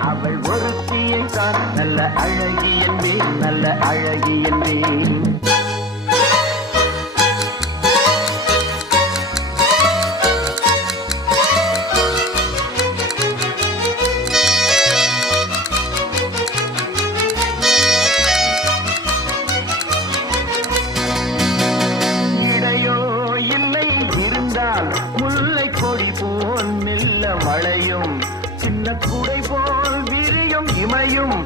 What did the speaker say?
அவள் ஒருத்தியை தான் நல்ல அழகி என்பேன், நல்ல அழகி என்பேன். முல்லை கொடி போல் மெல்ல வளையும், சின்ன குடை போல் விரியும் இமையும்